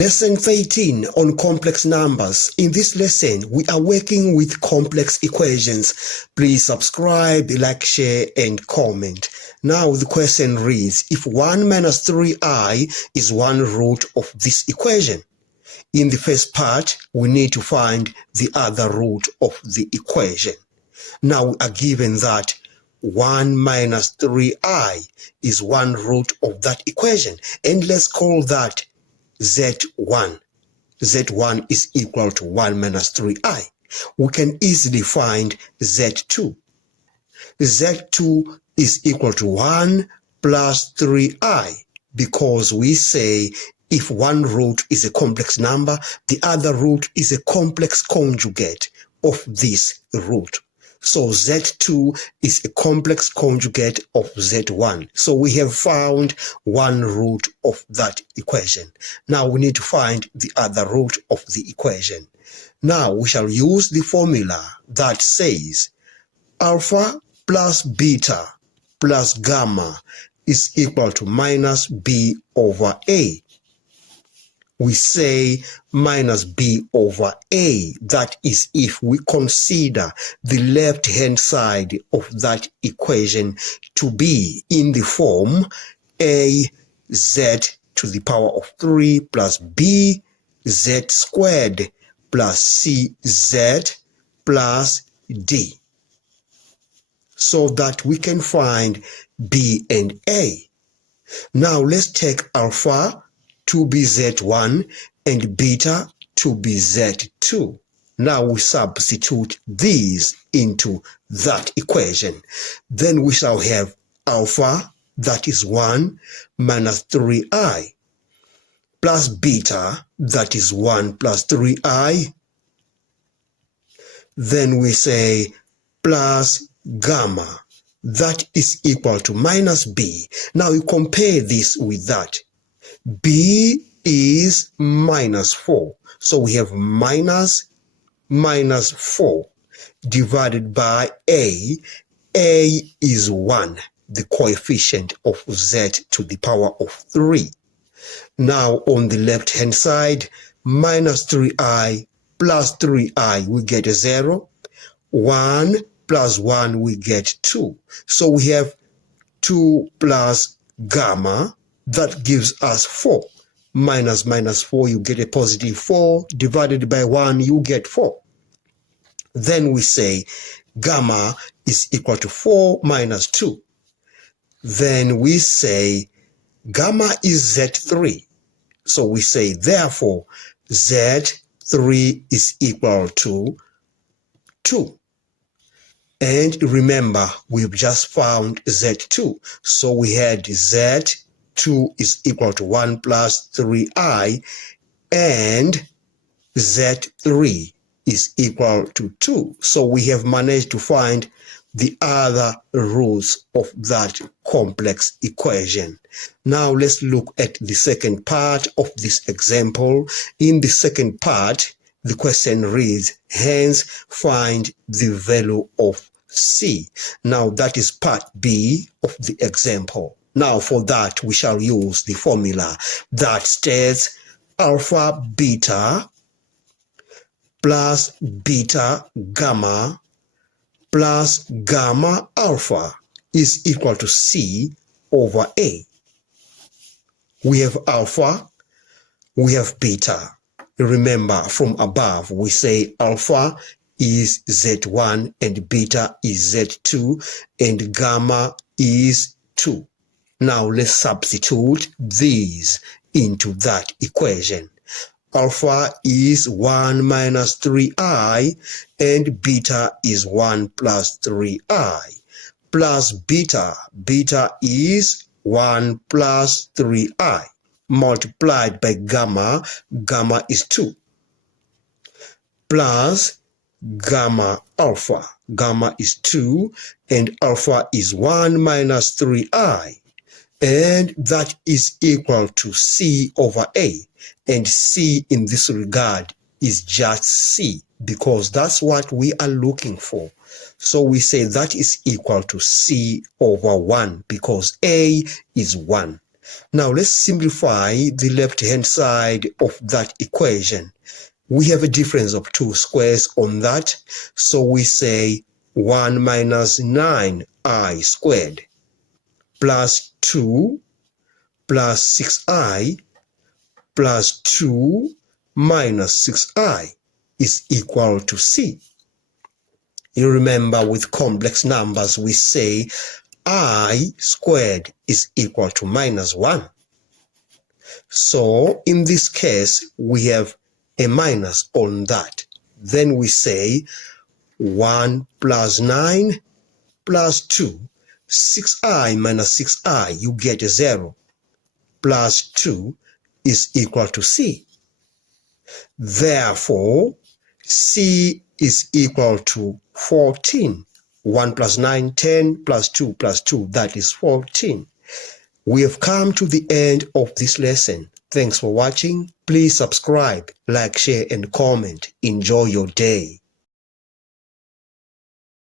Lesson 13 on complex numbers. In this lesson, we are working with complex equations. Please subscribe, like, share, and comment. Now the question reads, if 1 minus 3i is one root of this equation. In the first part, we need to find the other root of the equation. Now we are given that 1 minus 3i is one root of that equation. And let's call that Z1. Z1 is equal to 1 minus 3i. We can easily find Z2. Z2 is equal to 1 plus 3i because we say if one root is a complex number, the other root is a complex conjugate of this root. So Z2 is a complex conjugate of Z1. So we have found one root of that equation. Now we need to find the other root of the equation. Now we shall use the formula that says alpha plus beta plus gamma is equal to minus b over a. We say minus b over a. That is if we consider the left-hand side of that equation to be in the form a z to the power of 3 plus b z squared plus c z plus d, so that we can find b and a. Now let's take alpha to be Z1 and beta to be Z2. Now we substitute these into that equation. Then we shall have alpha, that is 1 minus 3i, plus beta, that is 1 plus 3i. Then we say plus gamma, that is equal to minus b. Now you compare this with that. B is minus 4. So we have minus 4 divided by A. A is 1, the coefficient of Z to the power of 3. Now on the left hand side, minus 3i plus 3i, we get a 0. 1 plus 1, we get 2. So we have 2 plus gamma. That gives us 4. Minus 4, you get a positive 4. Divided by 1, you get 4. Then we say gamma is equal to 4 minus 2. Then we say gamma is Z3. So we say therefore Z3 is equal to 2. And remember, we've just found Z2. So we had Z2 is equal to 1 plus 3i, and Z3 is equal to 2. So we have managed to find the other roots of that complex equation. Now let's look at the second part of this example. In the second part, the question reads, hence find the value of C. Now that is part B of the example. Now for that, we shall use the formula that states alpha beta plus beta gamma plus gamma alpha is equal to C over A. We have alpha, we have beta. Remember, from above, we say alpha is Z1 and beta is Z2 and gamma is 2. Now let's substitute these into that equation. Alpha is 1 minus 3i and beta is 1 plus 3i plus beta. Beta is 1 plus 3i multiplied by gamma. Gamma is 2 plus gamma alpha. Gamma is 2 and alpha is 1 minus 3i. And that is equal to C over A. And C in this regard is just C because that's what we are looking for. So we say that is equal to C over 1 because A is 1. Now let's simplify the left-hand side of that equation. We have a difference of 2 squares on that, so we say 1 minus 9i squared plus 2 plus 6i plus 2 minus 6i is equal to C. You remember with complex numbers we say I squared is equal to minus 1. So in this case we have a minus on that. Then we say 1 plus 9 plus 2. 6i minus 6i, you get a 0. Plus 2 is equal to C. Therefore, C is equal to 14. 1 plus 9, 10, plus 2 plus 2, that is 14. We have come to the end of this lesson. Thanks for watching. Please subscribe, like, share, and comment. Enjoy your day.